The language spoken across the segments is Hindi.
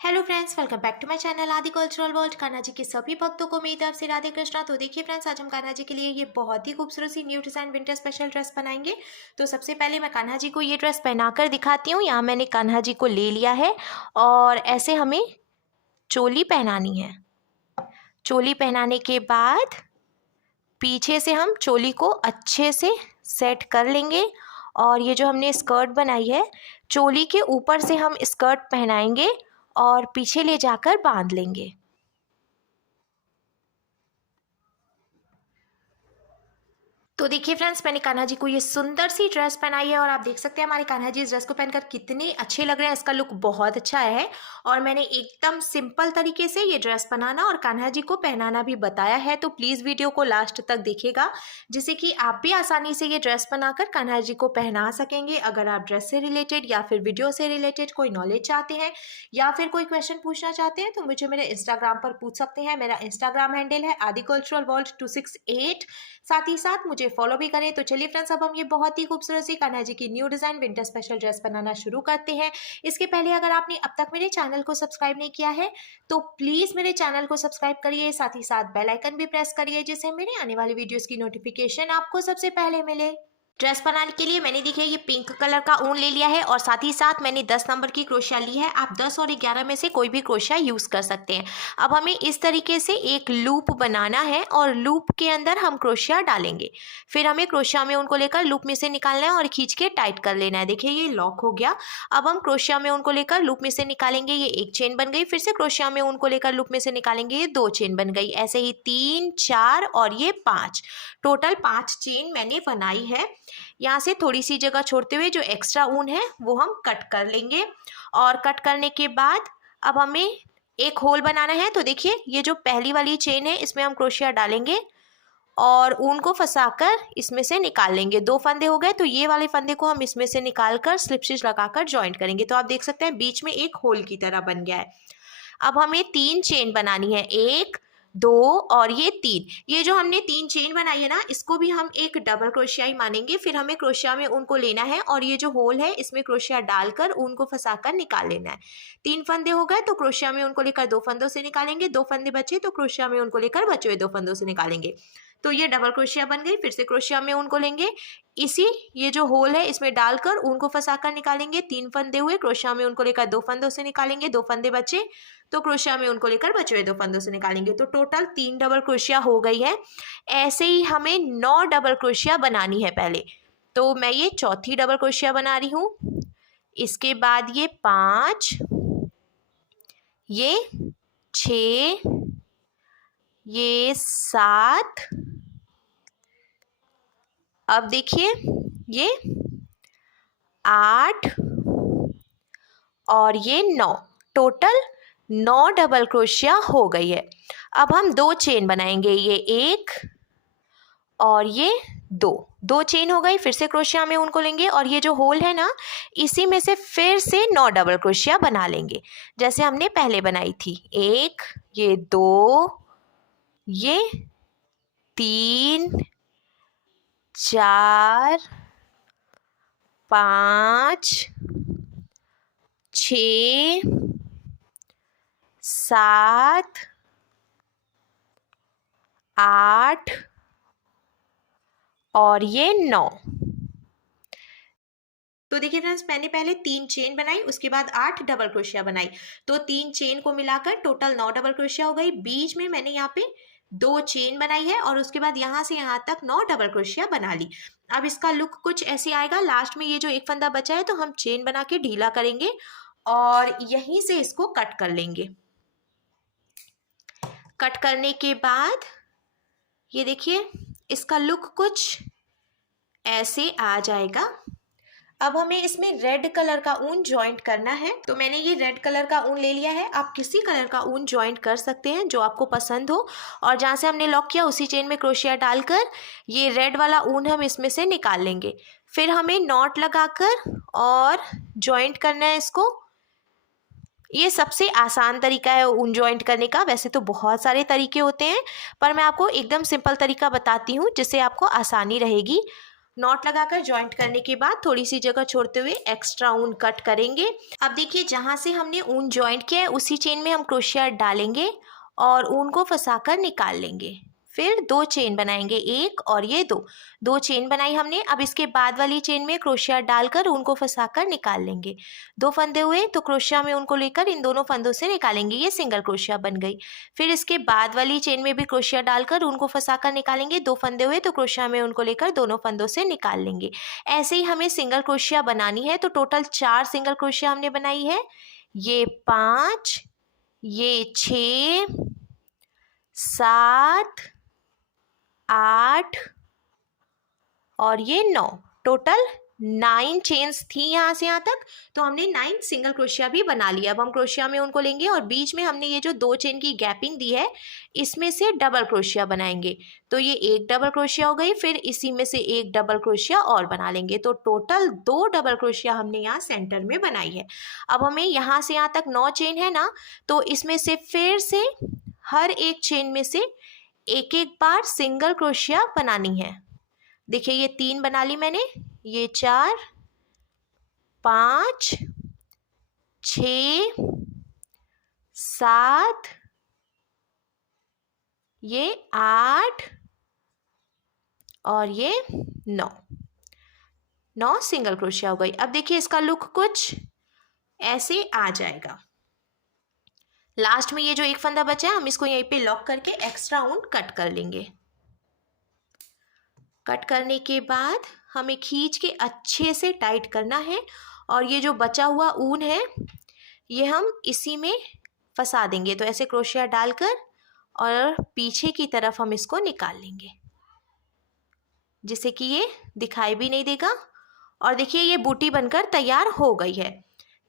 Hello friends, welcome back to my channel Aadi cultural world. Kanha ji के सभी भक्तों को मेरी तरफ से राधे कृष्णा। तो देखिए फ्रेंड्स, आज हम कान्हा जी के लिए ये बहुत ही खूबसूरत सी new design winter special dress बनाएंगे। तो सबसे पहले मैं कान्हा जी को ये ड्रेस पहनाकर दिखाती हूँ। यहाँ मैंने कान्हा जी को ले लिया है और ऐसे हमें चोली पहनानी है। चोली पहनाने के बाद पीछे से हम चोली को अच्छे से सेट कर लेंगे और ये जो हमने स्कर्ट बनाई है, चोली के ऊपर से हम स्कर्ट पहनाएंगे और पीछे ले जाकर बांध लेंगे। तो देखिए फ्रेंड्स, मैंने कान्हा जी को ये सुंदर सी ड्रेस पहनाई है और आप देख सकते हैं हमारे कान्हा जी इस ड्रेस को पहनकर कितने अच्छे लग रहे हैं। इसका लुक बहुत अच्छा है और मैंने एकदम सिंपल तरीके से ये ड्रेस बनाना और कान्हा जी को पहनाना भी बताया है। तो प्लीज़ वीडियो को लास्ट तक देखिएगा, जिससे कि आप भी आसानी से ये ड्रेस बनाकर कान्हा जी को पहना सकेंगे। अगर आप ड्रेस से रिलेटेड या फिर वीडियो से रिलेटेड कोई नॉलेज चाहते हैं या फिर कोई क्वेश्चन पूछना चाहते हैं तो मुझे मेरे इंस्टाग्राम पर पूछ सकते हैं। मेरा इंस्टाग्राम हैंडल है आदि कल्चरल वर्ल्ड 268। साथ ही साथ मुझे फॉलो भी करें। तो चलिए फ्रेंड्स, अब हम ये बहुत ही खूबसूरत सी कान्हा जी की new design winter special dress बनाना शुरू करते हैं। इसके पहले अगर आपने अब तक मेरे चैनल को सब्सक्राइब नहीं किया है तो प्लीज मेरे चैनल को सब्सक्राइब करिए, साथ ही साथ बेल आइकन भी प्रेस करिए, जिससे मेरे आने वाली वीडियोस की नोटिफिकेशन आपको सबसे पहले मिले। ड्रेस बनाने के लिए मैंने देखिए ये पिंक कलर का ऊन ले लिया है और साथ ही साथ मैंने 10 नंबर की क्रोशिया ली है। आप 10 और 11 में से कोई भी क्रोशिया यूज़ कर सकते हैं। अब हमें इस तरीके से एक लूप बनाना है और लूप के अंदर हम क्रोशिया डालेंगे। फिर हमें क्रोशिया में उनको लेकर लूप में से निकालना है और खींच के टाइट कर लेना है। देखिए ये लॉक हो गया। अब हम क्रोशिया में उनको लेकर लूप में से निकालेंगे, ये एक चेन बन गई। फिर से क्रोशिया में उनको लेकर लूप में से निकालेंगे, ये 2 चेन बन गई। ऐसे ही 3, 4 और ये 5, टोटल 5 चेन मैंने बनाई है। यहाँ से थोड़ी सी जगह छोड़ते हुए जो एक्स्ट्रा ऊन है वो हम कट कर लेंगे और कट करने के बाद अब हमें एक होल बनाना है। तो देखिए ये जो पहली वाली चेन है इसमें हम क्रोशिया डालेंगे और ऊन को फंसाकर इसमें से निकाल लेंगे। 2 फंदे हो गए, तो ये वाले फंदे को हम इसमें से निकालकर स्लिप स्टिच लगाकर जॉइंट करेंगे। तो आप देख सकते हैं बीच में एक होल की तरह बन गया है। अब हमें 3 चेन बनानी है, 1, 2 और ये 3। ये जो हमने 3 चेन बनाई है ना, इसको भी हम एक डबल क्रोशिया ही मानेंगे। फिर हमें क्रोशिया में ऊन को लेना है और ये जो होल है इसमें क्रोशिया डालकर ऊन को फंसाकर निकाल लेना है। 3 फंदे हो गए तो क्रोशिया में उनको लेकर 2 फंदों से निकालेंगे। 2 फंदे बचे तो क्रोशिया में उनको लेकर बचे हुए 2 फंदों से निकालेंगे। तो ये डबल क्रोशिया बन गई। फिर से क्रोशिया में ऊन को लेंगे, इसी ये जो होल है इसमें डालकर ऊन को फंसाकर निकालेंगे। 3 फंदे हुए, क्रोशिया में उनको लेकर 2 फंदों से निकालेंगे। 2 फंदे बचे तो क्रोशिया में उनको लेकर बचे हुए 2 फंदों से निकालेंगे। तो टोटल 3 डबल क्रोशिया हो गई है। ऐसे ही हमें 9 डबल क्रोशिया बनानी है पहले। तो मैं ये चौथी डबल क्रोशिया बना रही हूँ। इसके बाद ये 5, ये 6, ये 7, अब देखिए ये 8 और ये 9, टोटल 9 डबल क्रोशिया हो गई है। अब हम 2 चेन बनाएंगे, ये 1 और ये 2 चेन हो गई। फिर से क्रोशिया में उनको लेंगे और ये जो होल है ना, इसी में से फिर से 9 डबल क्रोशिया बना लेंगे जैसे हमने पहले बनाई थी। 1, ये 2, ये 3, 4, 5, 6, 7, 8 और ये 9। तो देखिए फ्रेंड्स, मैंने पहले 3 चेन बनाई, उसके बाद 8 डबल क्रोशिया बनाई। तो 3 चेन को मिलाकर टोटल 9 डबल क्रोशिया हो गई। बीच में मैंने यहाँ पे 2 चेन बनाई है और उसके बाद यहाँ से यहाँ तक 9 डबल क्रोशिया बना ली। अब इसका लुक कुछ ऐसे आएगा। लास्ट में ये जो एक फंदा बचा है तो हम चेन बना के ढीला करेंगे और यहीं से इसको कट कर लेंगे। कट करने के बाद ये देखिए इसका लुक कुछ ऐसे आ जाएगा। अब हमें इसमें रेड कलर का ऊन जॉइंट करना है। तो मैंने ये रेड कलर का ऊन ले लिया है। आप किसी कलर का ऊन जॉइंट कर सकते हैं जो आपको पसंद हो और जहाँ से हमने लॉक किया उसी चेन में क्रोशिया डालकर ये रेड वाला ऊन हम इसमें से निकाल लेंगे। फिर हमें नॉट लगाकर और जॉइंट करना है इसको। ये सबसे आसान तरीका है ऊन जॉइंट करने का। वैसे तो बहुत सारे तरीके होते हैं पर मैं आपको एकदम सिंपल तरीका बताती हूँ जिससे आपको आसानी रहेगी। नॉट लगाकर जॉइंट करने के बाद थोड़ी सी जगह छोड़ते हुए एक्स्ट्रा ऊन कट करेंगे। अब देखिए जहाँ से हमने ऊन जॉइंट किया है उसी चेन में हम क्रोशिया डालेंगे और ऊन को फंसाकर निकाल लेंगे। फिर 2 चेन बनाएंगे, एक और ये 2 चेन बनाई हमने। अब इसके बाद वाली चेन में क्रोशिया डालकर ऊन को फंसाकर निकाल लेंगे। 2 फंदे हुए तो क्रोशिया में ऊन को लेकर इन दोनों फंदों से निकालेंगे, ये सिंगल क्रोशिया बन गई। फिर इसके बाद वाली चेन में भी क्रोशिया डालकर ऊन को फंसाकर निकालेंगे। 2 फंदे हुए तो क्रोशिया में ऊन को लेकर दोनों फंदों से निकाल लेंगे। ऐसे ही हमें सिंगल क्रोशिया बनानी है। तो टोटल 4 सिंगल क्रोशिया हमने बनाई है, ये 5, ये 6, 7, 8 और ये 9, टोटल 9 चेन्स थी यहाँ से यहाँ तक। तो हमने 9 सिंगल क्रोशिया भी बना लिया। अब हम क्रोशिया में उनको लेंगे और बीच में हमने ये जो 2 चेन की गैपिंग दी है इसमें से डबल क्रोशिया बनाएंगे। तो ये एक डबल क्रोशिया हो गई, फिर इसी में से एक डबल क्रोशिया और बना लेंगे। तो टोटल 2 डबल क्रोशिया हमने यहाँ सेंटर में बनाई है। अब हमें यहाँ से यहाँ तक 9 चेन है ना, तो इसमें से फिर से हर एक चेन में से एक एक बार सिंगल क्रोशिया बनानी है। देखिए ये 3 बना ली मैंने, ये 4, 5, 6, 7, ये 8 और ये 9 सिंगल क्रोशिया हो गई। अब देखिए इसका लुक कुछ ऐसे आ जाएगा। लास्ट में ये जो एक फंदा बचा है हम इसको यहीं पे लॉक करके एक्स्ट्रा ऊन कट कर लेंगे। कट करने के बाद हमें खींच के अच्छे से टाइट करना है और ये जो बचा हुआ ऊन है ये हम इसी में फंसा देंगे। तो ऐसे क्रोशिया डालकर और पीछे की तरफ हम इसको निकाल लेंगे जिससे कि ये दिखाई भी नहीं देगा। और देखिए ये बूटी बनकर तैयार हो गई है।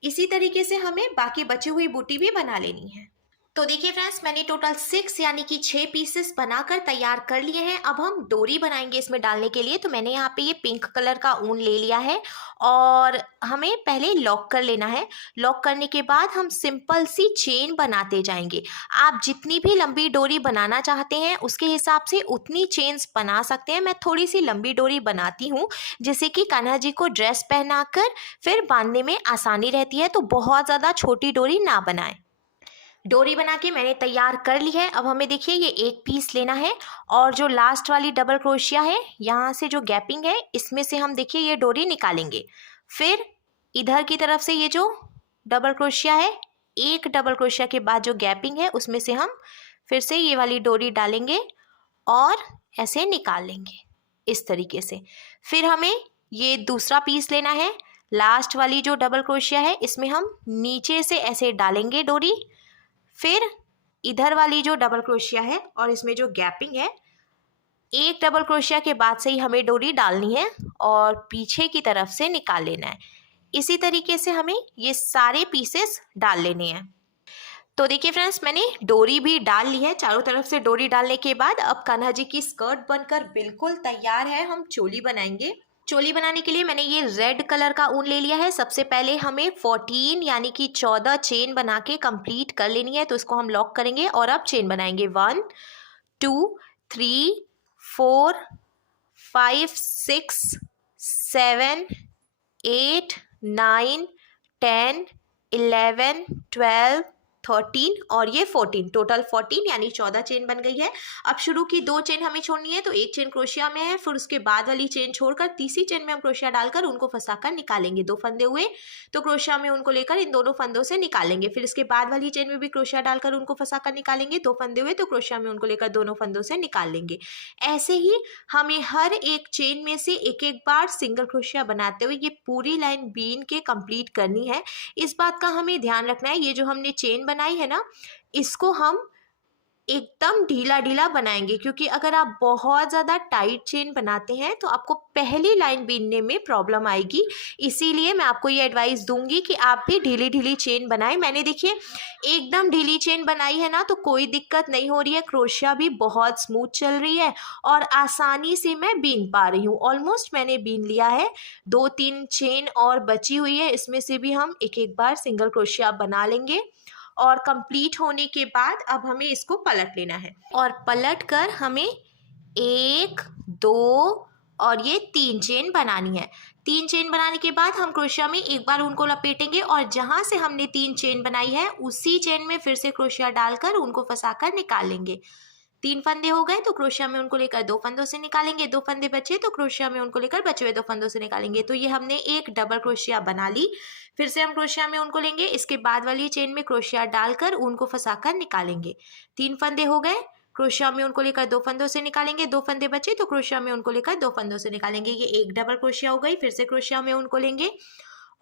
इसी तरीके से हमें बाकी बची हुई बूटी भी बना लेनी है। तो देखिए फ्रेंड्स मैंने टोटल 6 यानी कि 6 पीसेस बनाकर तैयार कर लिए हैं। अब हम डोरी बनाएंगे इसमें डालने के लिए। तो मैंने यहाँ पे ये पिंक कलर का ऊन ले लिया है और हमें पहले लॉक कर लेना है। लॉक करने के बाद हम सिंपल सी चेन बनाते जाएंगे। आप जितनी भी लंबी डोरी बनाना चाहते हैं उसके हिसाब से उतनी चेन्स बना सकते हैं। मैं थोड़ी सी लंबी डोरी बनाती हूँ जिससे कि कान्हा जी को ड्रेस पहनाकर फिर बांधने में आसानी रहती है। तो बहुत ज़्यादा छोटी डोरी ना बनाएं। डोरी बना के मैंने तैयार कर ली है। अब हमें देखिए ये एक पीस लेना है और जो लास्ट वाली डबल क्रोशिया है यहाँ से जो गैपिंग है इसमें से हम देखिए ये डोरी निकालेंगे। फिर इधर की तरफ से ये जो डबल क्रोशिया है, एक डबल क्रोशिया के बाद जो गैपिंग है उसमें से हम फिर से ये वाली डोरी डालेंगे और ऐसे निकाल लेंगे इस तरीके से। फिर हमें ये दूसरा पीस लेना है। लास्ट वाली जो डबल क्रोशिया है इसमें हम नीचे से ऐसे डालेंगे डोरी। फिर इधर वाली जो डबल क्रोशिया है और इसमें जो गैपिंग है, एक डबल क्रोशिया के बाद से ही हमें डोरी डालनी है और पीछे की तरफ से निकाल लेना है। इसी तरीके से हमें ये सारे पीसेस डाल लेने हैं। तो देखिए फ्रेंड्स मैंने डोरी भी डाल ली है। चारों तरफ से डोरी डालने के बाद अब कान्हा जी की स्कर्ट बनकर बिल्कुल तैयार है। हम चोली बनाएंगे। चोली बनाने के लिए मैंने ये रेड कलर का ऊन ले लिया है। सबसे पहले हमें 14 यानी कि 14 चेन बना के कंप्लीट कर लेनी है। तो इसको हम लॉक करेंगे और अब चेन बनाएंगे 1 2 3 4 5 6 7 8 9 10 11 12 13 और ये 14, टोटल 14 यानी 14 चेन बन गई है। अब शुरू की 2 चेन हमें छोड़नी है। तो एक चेन क्रोशिया में है, फिर उसके बाद वाली चेन छोड़कर तीसरी चेन में हम क्रोशिया डालकर उनको फंसाकर निकालेंगे। 2 फंदे हुए तो क्रोशिया में उनको लेकर इन दोनों फंदों से निकालेंगे। फिर इसके बाद वाली चेन में भी क्रोशिया डालकर उनको फंसाकर निकालेंगे। 2 फंदे हुए तो क्रोशिया में उनको लेकर दोनों फंदों से निकाल लेंगे। ऐसे ही हमें हर एक चेन में से एक एक बार सिंगल क्रोशिया बनाते हुए ये पूरी लाइन बीन के कंप्लीट करनी है। इस बात का हमें ध्यान रखना है, ये जो हमने चेन बनाई है ना इसको हम एकदम ढीला ढीला बनाएंगे, क्योंकि अगर आप बहुत ज़्यादा टाइट चेन बनाते हैं तो आपको पहली लाइन बीनने में प्रॉब्लम आएगी। इसीलिए मैं आपको ये एडवाइस दूंगी कि आप भी ढीली ढीली चेन बनाएं। मैंने देखिए एकदम ढीली चेन बनाई है ना, तो कोई दिक्कत नहीं हो रही है, क्रोशिया भी बहुत स्मूथ चल रही है और आसानी से मैं बीन पा रही हूँ। ऑलमोस्ट मैंने बीन लिया है। 2-3 चेन और बची हुई है, इसमें से भी हम एक एक बार सिंगल क्रोशिया बना लेंगे। और कंप्लीट होने के बाद अब हमें इसको पलट लेना है और पलट कर हमें 1 2 और ये 3 चेन बनानी है। 3 चेन बनाने के बाद हम क्रोशिया में एक बार उनको लपेटेंगे और जहाँ से हमने 3 चेन बनाई है उसी चेन में फिर से क्रोशिया डालकर उनको फंसाकर निकाल लेंगे। 3 फंदे हो गए तो क्रोशिया में उनको लेकर 2 फंदों से निकालेंगे, 2 फंदे बचे तो क्रोशिया में उनको लेकर बचे हुए 2 फंदों से निकालेंगे। तो ये हमने एक डबल क्रोशिया बना ली। फिर से हम क्रोशिया में उनको लेंगे, इसके बाद वाली चेन में क्रोशिया डालकर उनको फंसाकर निकालेंगे। 3 फंदे हो गए, क्रोशिया में उनको लेकर 2 फंदों से निकालेंगे, 2 फंदे बचे तो क्रोशिया में उनको लेकर 2 फंदों से निकालेंगे। ये एक डबल क्रोशिया हो गई। फिर से क्रोशिया में उनको लेंगे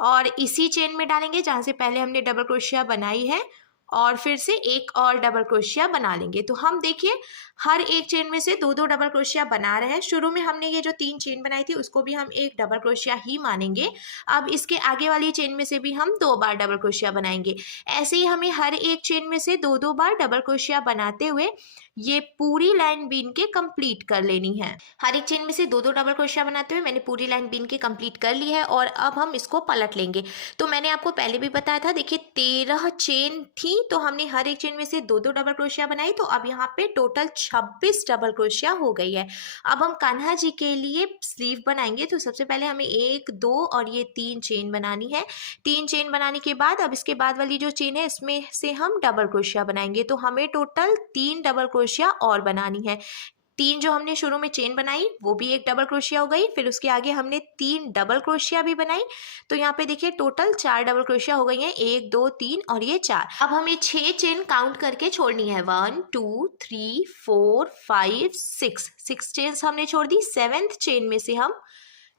और इसी चेन में डालेंगे जहाँ से पहले हमने डबल क्रोशिया बनाई है और फिर से एक और डबल क्रोशिया बना लेंगे। तो हम देखिए हर एक चेन में से 2-2 डबल क्रोशिया बना रहे हैं। शुरू में हमने ये जो 3 चेन बनाई थी उसको भी हम एक डबल क्रोशिया ही मानेंगे। अब इसके आगे वाली चेन में से भी हम 2 बार डबल क्रोशिया बनाएंगे। ऐसे ही हमें हर एक चेन में से 2-2 बार डबल क्रोशिया बनाते हुए ये पूरी लाइन बीन के कंप्लीट कर लेनी है। हर एक चेन में से 2-2 डबल क्रोशिया बनाते हुए मैंने पूरी लाइन बीन के कंप्लीट कर ली है और अब हम इसको पलट लेंगे। तो मैंने आपको पहले भी बताया था, देखिए 13 चेन थी तो हमने हर एक चेन में से 2-2 डबल क्रोशिया बनाई, तो अब यहाँ पे टोटल 26 डबल क्रोशिया हो गई है। अब हम कान्हा जी के लिए स्लीव बनाएंगे। तो सबसे पहले हमें 1, 2 और ये 3 चेन बनानी है। 3 चेन बनाने के बाद अब इसके बाद वाली जो चेन है इसमें से हम डबल क्रोशिया बनाएंगे। तो हमें टोटल 3 डबल क्रोशिया और बनानी है। 3 जो हमने शुरू में चेन बनाई वो भी एक डबल क्रोशिया हो गई, फिर उसके आगे हमने 3 डबल क्रोशिया भी बनाई। तो यहाँ पे देखिए टोटल 4 डबल क्रोशिया हो गई हैं, 1, 2, 3 और ये 4। अब हमें 6 चेन काउंट करके छोड़नी है। 1, 2, 3, 4, 5, 6 चेन हमने छोड़ दी। 7th चेन में से हम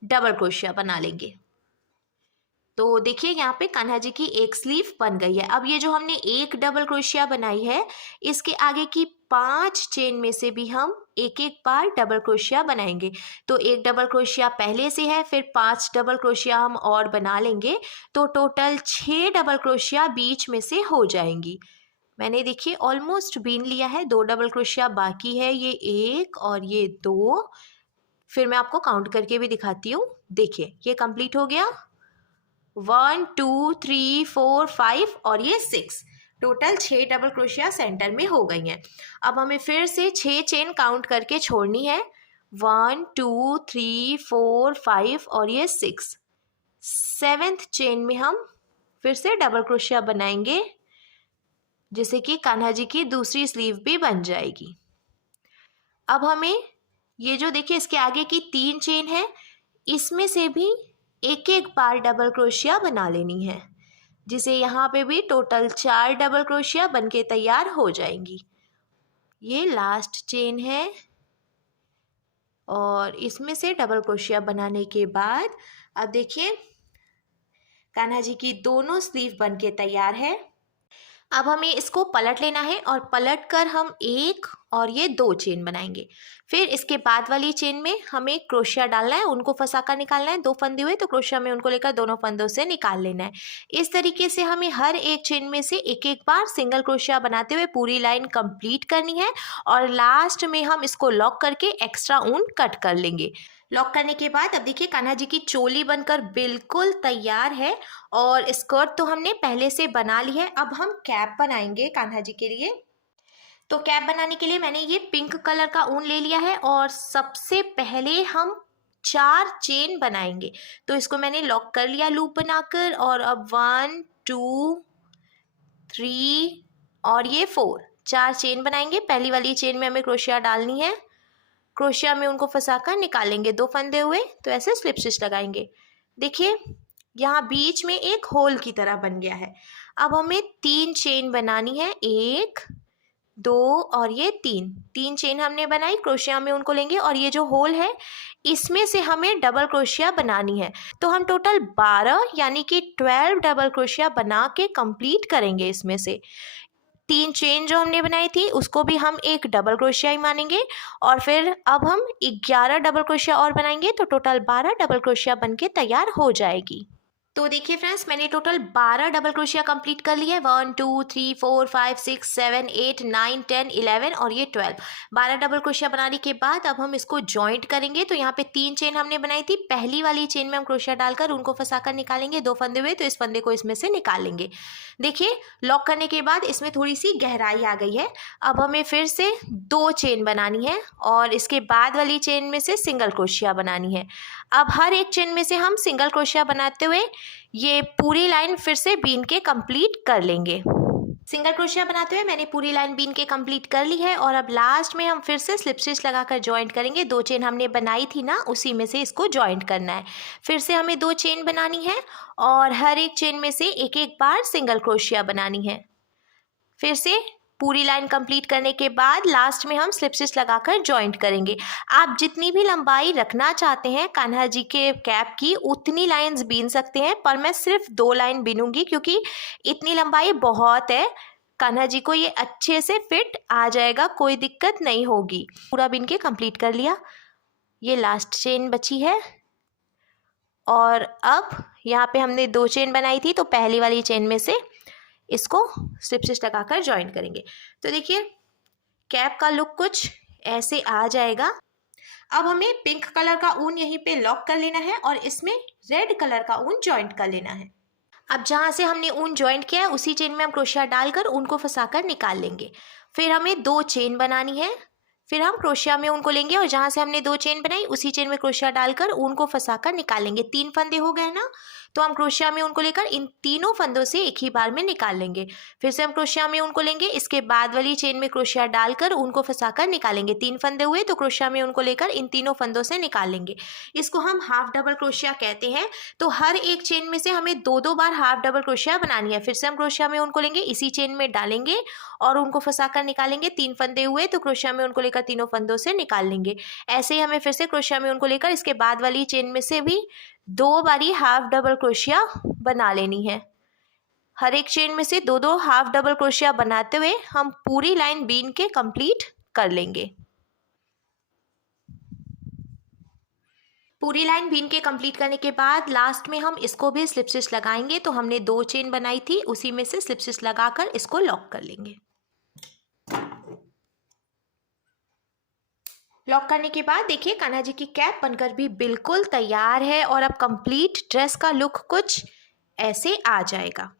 डबल क्रोशिया बना लेंगे। तो देखिए यहाँ पे कान्हा जी की एक स्लीव बन गई है। अब ये जो हमने एक डबल क्रोशिया बनाई है इसके आगे की 5 चेन में से भी हम एक एक बार डबल क्रोशिया बनाएंगे। तो एक डबल क्रोशिया पहले से है, फिर 5 डबल क्रोशिया हम और बना लेंगे, तो टोटल 6 डबल क्रोशिया बीच में से हो जाएंगी। मैंने देखिए ऑलमोस्ट बीन लिया है, 2 डबल क्रोशिया बाकी है, ये 1 और ये 2। फिर मैं आपको काउंट करके भी दिखाती हूँ। देखिए ये कंप्लीट हो गया। 1, 2, 3, 4, 5 और ये 6, टोटल 6 डबल क्रोशिया सेंटर में हो गई हैं। अब हमें फिर से 6 चेन काउंट करके छोड़नी है। 1, 2, 3, 4, 5 और ये 6। 7th चेन में हम फिर से डबल क्रोशिया बनाएंगे जिससे कि कान्हा जी की दूसरी स्लीव भी बन जाएगी। अब हमें ये जो देखिए इसके आगे की 3 चेन है इसमें से भी एक एक बार डबल क्रोशिया बना लेनी है, जिसे यहाँ पे भी टोटल 4 डबल क्रोशिया बनके तैयार हो जाएंगी। ये लास्ट चेन है और इसमें से डबल क्रोशिया बनाने के बाद अब देखिए कान्हा जी की दोनों स्लीव बनके तैयार है। अब हमें इसको पलट लेना है और पलट कर हम 1 और ये 2 चेन बनाएंगे। फिर इसके बाद वाली चेन में हमें क्रोशिया डालना है, उनको फंसा कर निकालना है। 2 फंदे हुए तो क्रोशिया में उनको लेकर दोनों फंदों से निकाल लेना है। इस तरीके से हमें हर एक चेन में से एक एक बार सिंगल क्रोशिया बनाते हुए पूरी लाइन कंप्लीट करनी है और लास्ट में हम इसको लॉक करके एक्स्ट्रा ऊन कट कर लेंगे। लॉक करने के बाद अब देखिए कान्हा जी की चोली बनकर बिल्कुल तैयार है और स्कर्ट तो हमने पहले से बना ली है। अब हम कैप बनाएंगे कान्हा जी के लिए। तो कैप बनाने के लिए मैंने ये पिंक कलर का ऊन ले लिया है और सबसे पहले हम 4 चेन बनाएंगे। तो इसको मैंने लॉक कर लिया लूप बनाकर और अब 1, 2, 3 और ये 4 चेन बनाएंगे। पहली वाली चेन में हमें क्रोशिया डालनी है, क्रोशिया में उनको फंसाकर निकालेंगे। 2 फंदे हुए तो ऐसे स्लिप स्टिच लगाएंगे। देखिए यहाँ बीच में एक होल की तरह बन गया है। अब हमें 3 चेन बनानी है, 1, 2 और ये 3 चेन हमने बनाई। क्रोशिया में उनको लेंगे और ये जो होल है इसमें से हमें डबल क्रोशिया बनानी है। तो हम टोटल 12 यानी कि 12 डबल क्रोशिया बना के कंप्लीट करेंगे। इसमें से 3 चेन जो हमने बनाई थी उसको भी हम एक डबल क्रोशिया ही मानेंगे और फिर अब हम 11 डबल क्रोशिया और बनाएंगे तो टोटल 12 डबल क्रोशिया बनके तैयार हो जाएगी। तो देखिए फ्रेंड्स, मैंने टोटल 12 डबल क्रोशिया कंप्लीट कर लिया है। 1 2 3 4 5 6 7 8 9 10 11 और ये 12। 12 डबल क्रोशिया बनाने के बाद अब हम इसको जॉइंट करेंगे। तो यहाँ पे 3 चेन हमने बनाई थी। पहली वाली चेन में हम क्रोशिया डालकर उनको फंसाकर निकालेंगे। 2 फंदे हुए तो इस फंदे को इसमें से निकाल लेंगे। देखिए, लॉक करने के बाद इसमें थोड़ी सी गहराई आ गई है। अब हमें फिर से 2 चेन बनानी है और इसके बाद वाली चेन में से सिंगल क्रोशिया बनानी है। अब हर एक चेन में से हम सिंगल क्रोशिया बनाते हुए ये पूरी लाइन फिर से बीन के कंप्लीट कर लेंगे। सिंगल क्रोशिया बनाते हुए मैंने पूरी लाइन बीन के कंप्लीट कर ली है और अब लास्ट में हम फिर से स्लिप स्टिच लगाकर जॉइंट करेंगे। 2 चेन हमने बनाई थी ना, उसी में से इसको जॉइंट करना है। फिर से हमें 2 चेन बनानी है और हर एक चेन में से एक एक बार सिंगल क्रोशिया बनानी है। फिर से पूरी लाइन कंप्लीट करने के बाद लास्ट में हम स्लिप स्टिच लगाकर जॉइंट करेंगे। आप जितनी भी लंबाई रखना चाहते हैं कान्हा जी के कैप की, उतनी लाइंस बीन सकते हैं, पर मैं सिर्फ 2 लाइन बीनूंगी क्योंकि इतनी लंबाई बहुत है। कान्हा जी को ये अच्छे से फिट आ जाएगा, कोई दिक्कत नहीं होगी। पूरा बीन के कंप्लीट कर लिया। ये लास्ट चेन बची है और अब यहाँ पे हमने 2 चेन बनाई थी, तो पहली वाली चेन में से इसको स्लिप स्टिच लगाकर जॉइन करेंगे। तो देखिए, कैप का लुक कुछ ऐसे आ जाएगा। अब हमें पिंक कलर का ऊन यहीं पे लॉक कर लेना है और इसमें रेड कलर का ऊन जॉइंट कर लेना है। अब जहाँ से हमने ऊन जॉइंट किया है उसी चेन में हम क्रोशिया डालकर ऊन को फंसाकर निकाल लेंगे। फिर हमें 2 चेन बनानी है। फिर हम क्रोशिया में ऊन को लेंगे और जहाँ से हमने 2 चेन बनाई उसी चेन में क्रोशिया डालकर ऊन को फंसाकर निकाल लेंगे। 3 फंदे हो गए ना, तो हम क्रोशिया में ऊन को लेकर इन तीनों फंदों से एक ही बार में निकाल लेंगे। फिर से हम क्रोशिया में ऊन को लेंगे, इसके बाद वाली चेन में क्रोशिया डालकर ऊन को फंसाकर निकालेंगे। 3 फंदे हुए तो क्रोशिया में ऊन को लेकर इन तीनों फंदों से निकाल लेंगे। इसको हम हाफ डबल क्रोशिया कहते हैं। तो हर एक चेन में से हमें 2-2 बार हाफ डबल क्रोशिया बनानी है। फिर से हम क्रोशिया में ऊन को लेंगे, इसी चेन में डालेंगे और उनको फंसाकर निकालेंगे। 3 फंदे हुए तो क्रोशिया में उनको लेकर तीनों फंदों से निकाल लेंगे। ऐसे ही हमें फिर से क्रोशिया में उनको लेकर इसके बाद वाली चेन में से भी 2 बारी हाफ डबल क्रोशिया बना लेनी है। हर एक चेन में से 2-2 हाफ डबल क्रोशिया बनाते हुए हम पूरी लाइन बीन के कंप्लीट कर लेंगे। पूरी लाइन बीन के कंप्लीट करने के बाद लास्ट में हम इसको भी स्लिप स्टिच लगाएंगे। तो हमने 2 चेन बनाई थी, उसी में से स्लिप स्टिच लगाकर इसको लॉक कर लेंगे। लॉक करने के बाद देखिए, कान्हा जी की कैप बनकर भी बिल्कुल तैयार है और अब कंप्लीट ड्रेस का लुक कुछ ऐसे आ जाएगा।